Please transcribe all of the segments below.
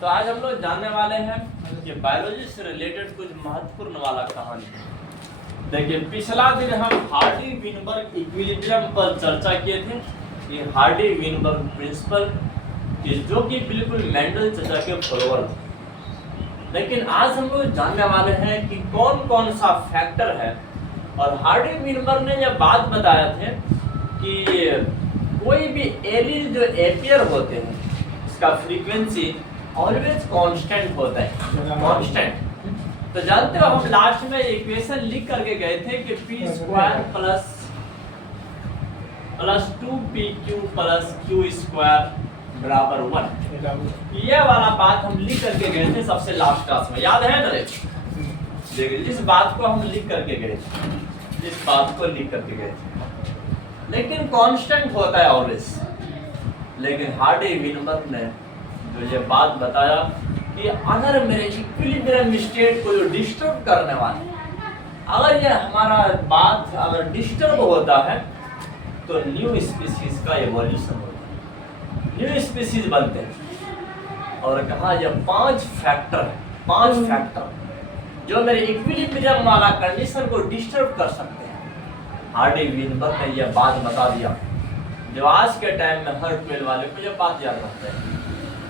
तो आज हम लोग जानने वाले हैं कि बायोलॉजी से रिलेटेड कुछ महत्वपूर्ण वाला कहानी। देखिए, पिछला दिन हम हार्डी विनबर्ग इक्विलिब्रियम पर चर्चा किए थे। ये हार्डी विनबर्ग प्रिंसिपल जो कि बिल्कुल मेंडल चर्चा के फॉलोअर थे। लेकिन आज हम लोग जानने वाले हैं कि कौन कौन सा फैक्टर है। और हार्डी विनबर्ग ने यह बात बताया थे कि कोई भी एलील जो एपियर होते हैं इसका फ्रीक्वेंसी ऑलवेज कांस्टेंट होता है, कांस्टेंट। तो जानते हो हम लास्ट में इक्वेशन लिख करके गए थे कि p square plus 2pq plus q square बराबर 1। ये वाला बात हम लिख करके गए थे सबसे लास्ट क्लास में, याद है ना? देखिए, जिस बात को हम लिख करके गए थे, जिस बात को लिख करके गए थे, लेकिन कांस्टेंट होता है ऑलवेज। लेकिन हार्डी विनबर्ग ने जो ये बात बताया कि अगर मेरे इक्विलिब्रियम स्टेट को जो डिस्टर्ब करने वाले, अगर ये हमारा बात अगर डिस्टर्ब होता है तो न्यू स्पीशीज का एवोल्यूशन होता है, न्यू स्पीशीज बनते हैं। और कहा ये 5 फैक्टर है, 5 फैक्टर जो मेरे इक्विलिब्रियम वाला कंडीशन को डिस्टर्ब कर सकते हैं। हार्डी विनबर्ग ने यह बात बता दिया जो आज के टाइम में हर 12 वाले को यह बात याद रखते हैं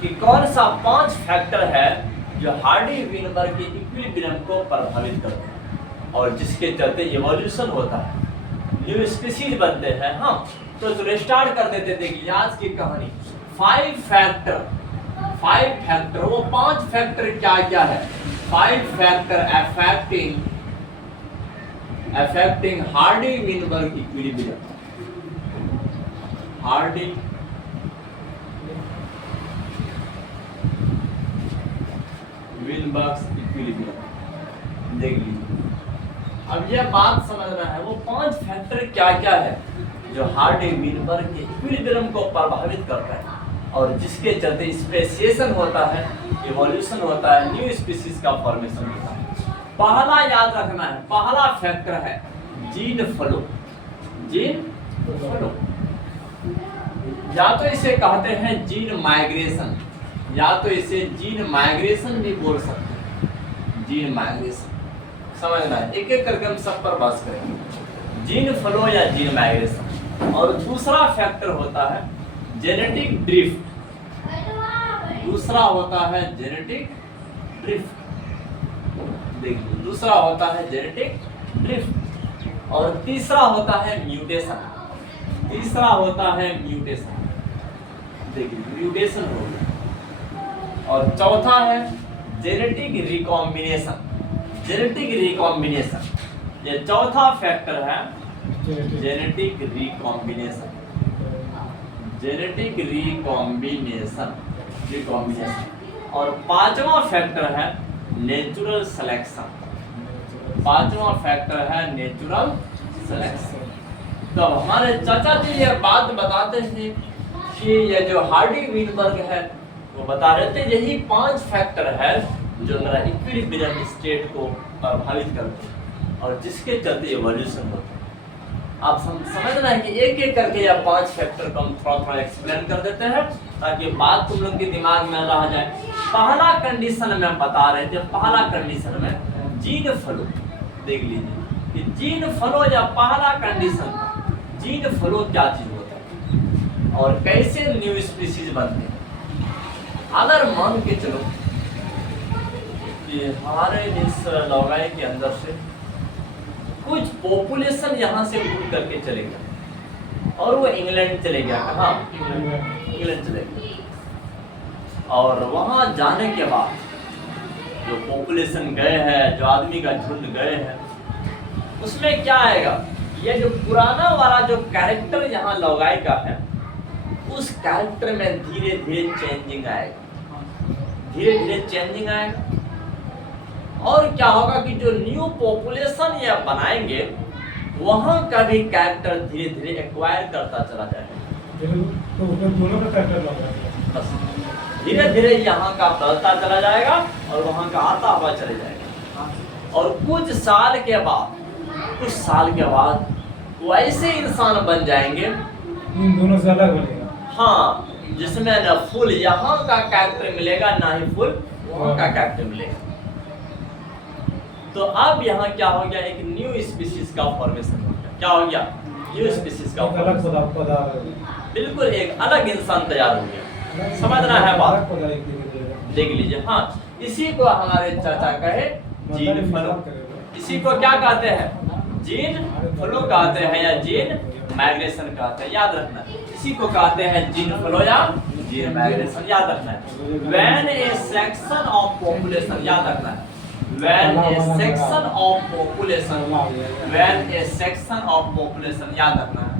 कि कौन सा 5 फैक्टर है जो हार्डी विनबर्ग के इक्विलिब्रियम को प्रभावित करते हैं और जिसके चलते इवोल्यूशन होता है, न्यू स्पीशीज बनते हैं। हाँ, तो स्टार्ट कर देते थे कि आज की कहानी 5 फैक्टर, वो 5 फैक्टर क्या क्या है? 5 factor affecting Hardy Weinberg equilibrium. Hardy Weinberg equilibrium देख लीजिए। अब यह बात समझना है वो 5 फैक्टर क्या क्या है जो हार्डी विनबर्ग के इक्विलिब्रियम को प्रभावित करता है और जिसके चलते स्पेसिएशन होता है, इवोल्यूशन होता है, न्यू स्पीशीज का फॉर्मेशन होता है। पहला याद रखना है, पहला फैक्टर है जीन फ्लो। जीन फ्लो या तो इसे कहते हैं जीन माइग्रेशन, या तो इसे जीन माइग्रेशन भी बोल सकते हैं। जीन माइग्रेशन समझना है, एक एक करके हम सब पर बात करेंगे, जीन फ्लो या जीन माइग्रेशन। और दूसरा फैक्टर होता है जेनेटिक ड्रिफ्ट। दूसरा होता है जेनेटिक ड्रिफ्ट, देखिए दूसरा होता है जेनेटिक ड्रिफ्ट। और तीसरा होता है म्यूटेशन। तीसरा होता है म्यूटेशन, देखिए म्यूटेशन हो गया। और चौथा है जेनेटिक रिकॉम्बिनेशन। जेनेटिक रिकॉम्बिनेशन, ये चौथा फैक्टर है genetic recombination. Genetic recombination, recombination. और पांचवा फैक्टर है नेचुरल सिलेक्शन। पांचवा फैक्टर है नेचुरल सिलेक्शन। तो हमारे चाचा जी ये बात बताते थे कि ये जो हार्डी विनबर्ग है वो बता रहे थे यही 5 फैक्टर है जो मेरा इक्विलिब्रियम स्टेट को प्रभावित करते हैं और जिसके चलते इवोल्यूशन होता है। आप समझना है कि एक एक करके यह 5 फैक्टर को हम थोड़ा एक्सप्लेन कर देते हैं ताकि बात तुम लोग के दिमाग में रह जाए। पहला कंडीशन में बता रहे थे, पहला कंडीशन में जीन फ्लो देख लीजिए कि जीन फ्लो या पहला कंडीशन जीन फ्लो क्या चीज होता है और कैसे न्यू स्पीशीज बनते हैं। अगर मान के चलो कि हमारे इस लौगाई के अंदर से कुछ पॉपुलेशन यहाँ से उड़ करके चले गया और वो इंग्लैंड चले गया। कहाँ? इंग्लैंड चले गया। और वहाँ जाने के बाद जो पॉपुलेशन गए हैं, जो आदमी का झुंड गए हैं, उसमें क्या आएगा? ये जो पुराना वाला जो कैरेक्टर यहाँ लौगाई का है उस कैरेक्टर में धीरे धीरे चेंजिंग आएगा, धीरे धीरे चेंजिंग आएगा। और क्या होगा कि जो न्यू पॉपुलेशन ये बनाएंगे वहां का भी कैरेक्टर धीरे धीरे एक्वायर करता चला जाएगा। बस धीरे धीरे यहाँ का बढ़ता चला जाएगा और वहां का आता हुआ चले जाएगा। और कुछ साल के बाद वैसे इंसान बन जाएंगे इन दोनों से अलग बनेगा। हाँ, जिसमें न फुल यहाँ का कैरेक्टर मिलेगा ना ही फुल वहाँ का कैरेक्टर मिलेगा। तो अब यहाँ क्या हो गया, एक न्यू स्पीशीज का फॉर्मेशन हो गया। क्या हो गया, न्यू स्पीशीज का फॉर्मेशन, बिल्कुल एक अलग इंसान तैयार हो गया। समझना है बात, देख लीजिए। हाँ, इसी को हमारे चाचा कहे जीन फ्लो। इसी को क्या कहते हैं, जीन फ्लो कहते हैं या जीन माइग्रेशन कहते हैं, याद रखना। इसी को कहते हैं जीन फ्लो या जीन माइग्रेशन, याद रखना है। When a section of population, याद रखना है, when a section of population, when a section of population, याद रखना है।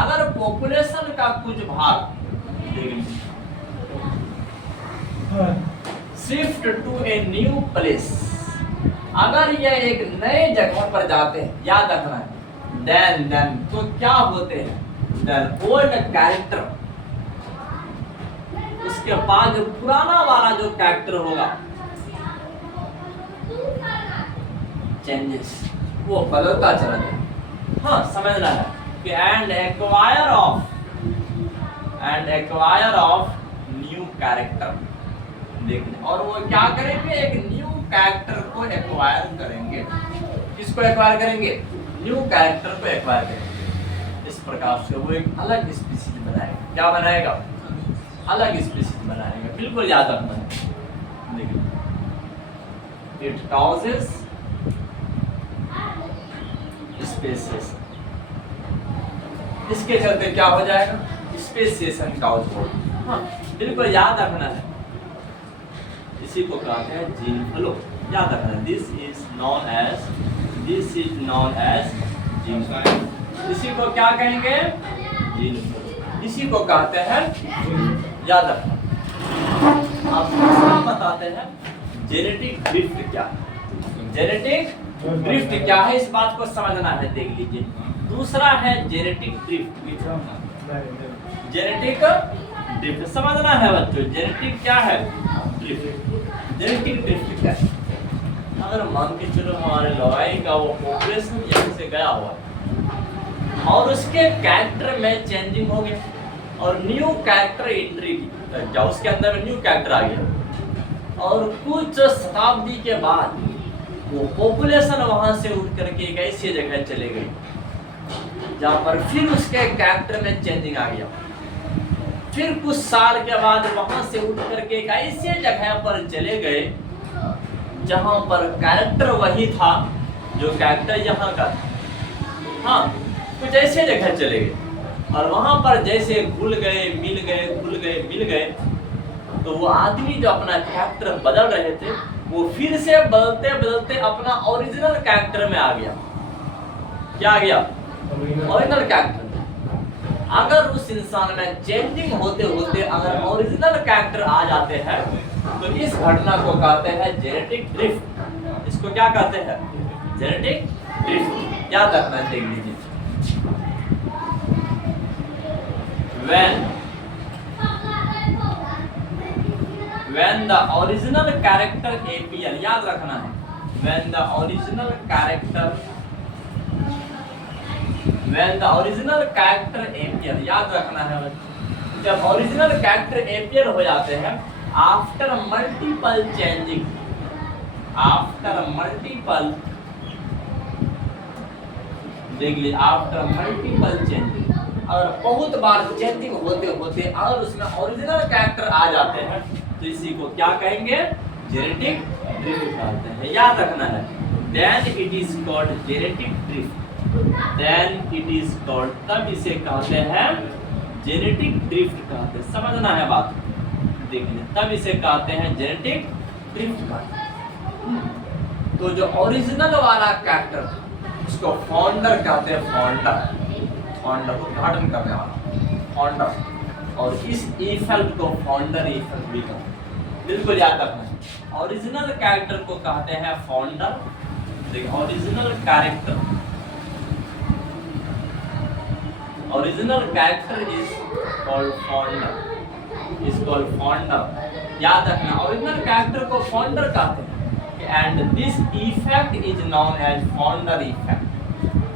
अगर पॉपुलेशन का कुछ भाग shift to a new place, अगर ये एक नए जगह पर जाते हैं, याद रखना है, देन तो क्या होते हैं, देन ओल्ड कैरेक्टर, उसके बाद जो पुराना वाला जो कैरेक्टर होगा, चेंजेस वो बदलता चला जाए। हाँ, समझना है कि and acquire of new character, देखने, और वो क्या करेंगे, एक न्यू कैरेक्टर को एक्वायर करेंगे। किसको एक्वायर करेंगे, न्यू कैरेक्टर को एक्वायर करेंगे। इस प्रकार से वो एक अलग स्पीशीज बनाएगा। क्या बनाएगा, अलग स्पीशीज बनाएगा, बिल्कुल याद रखना है। देखिए, इट कॉजेस स्पेसिएशन, इसके चलते क्या हो जाएगा, स्पेसिएशन कॉज हो। हाँ, बिल्कुल याद रखना है। इसी को कहते हैं जीन फ्लो, याद रखना है। This is known as gene flow. इसी को क्या कहेंगे, जीन फ्लो, इसी को कहते हैं, याद रखना। अब दूसरा बताते हैं जेनेटिक ड्रिफ्ट क्या है। जेनेटिक ड्रिफ्ट क्या है, इस बात को समझना है, देख लीजिए। दूसरा है जेनेटिक ड्रिफ्ट। जेनेटिक ड्रिफ्ट समझना है बच्चों। जेनेटिक क्या है, ड्रिफ्ट। जेनेटिक ड्रिफ्ट क्या है, अगर मान के चलो हमारे लड़ाई का वो पॉपुलेशन यहाँ से गया हुआ और उसके कैरेक्टर में चेंजिंग हो गया और न्यू कैरेक्टर एंट्री की, क्या उसके अंदर में न्यू कैरेक्टर आ गया और कुछ शताब्दी के बाद वो पॉपुलेशन वहां से उठ करके एक ऐसी जगह चले गई जहां पर फिर उसके कैरेक्टर में चेंजिंग आ गया। फिर कुछ साल के बाद वहां से उठ करके एक ऐसी जगह पर चले गए जहां पर कैरेक्टर वही था जो कैरेक्टर यहाँ का था। हाँ, कुछ ऐसे जगह चले गए और वहां पर जैसे घुल गए मिल गए, तो वो आदमी जो अपना कैरेक्टर बदल रहे थे वो फिर से बदलते अपना ओरिजिनल कैरेक्टर में आ गया। क्या आ गया, ओरिजिनल कैरेक्टर। अगर उस इंसान में चेंजिंग होते होते अगर ओरिजिनल कैरेक्टर आ जाते हैं तो इस घटना को कहते हैं जेनेटिक ड्रिफ्ट। इसको क्या कहते हैं, जेनेटिक ड्रिफ्ट, याद रखना, देख लीजिए। when the original character appear, याद रखना है, when the original character appear, याद रखना है। जब ओरिजिनल कैरेक्टर एपियर हो जाते हैं आफ्टर मल्टीपल चेंजिंग, देख लीजिए, आफ्टर मल्टीपल चेंजिंग, और बहुत बार चेंजिंग होते और उसमें ओरिजिनल कैरेक्टर आ जाते हैं तो इसी को क्या कहेंगे, जेनेटिक ड्रिफ्ट कहते हैं। याद रखना है, then it is called genetic drift, then it is called, तब इसे कहते हैं जेनेटिक ड्रिफ्ट कहते हैं। समझना है बात, देखिए, तब इसे कहते हैं जेनेटिक ड्रिफ्ट कहते हैं। तो जो ओरिजिनल वाला कैरेक्टर उसको फाउंडर कहते हैं, फाउंडर उद्घाटन करने वाला, फाउंडर, और इस इफेक्ट को फाउंडर इफेक्ट भी कहते हैं। बिल्कुल याद रखना है, ओरिजिनल कैरेक्टर को कहते हैं फाउंडर। देखिए, original character is called founder, याद रखना, ओरिजिनल कैरेक्टर को फाउंडर कहते हैं। And this effect is known as founder effect,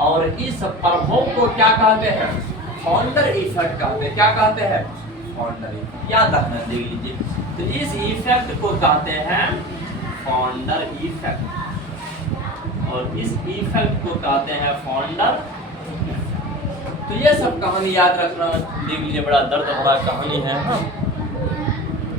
और इस प्रभाव को क्या कहते हैं, फाउंडर इफेक्ट कहते हैं। क्या कहते हैं, फॉन्डर इफेक्ट, याद रखना, देख लीजिए। तो इस इफेक्ट को कहते हैं फॉन्डर इफेक्ट, और इस इफेक्ट को कहते हैं फॉन्डर। तो ये सब कहानी याद रखना, देख लीजिए, बड़ा दर्द भरा कहानी है। हाँ,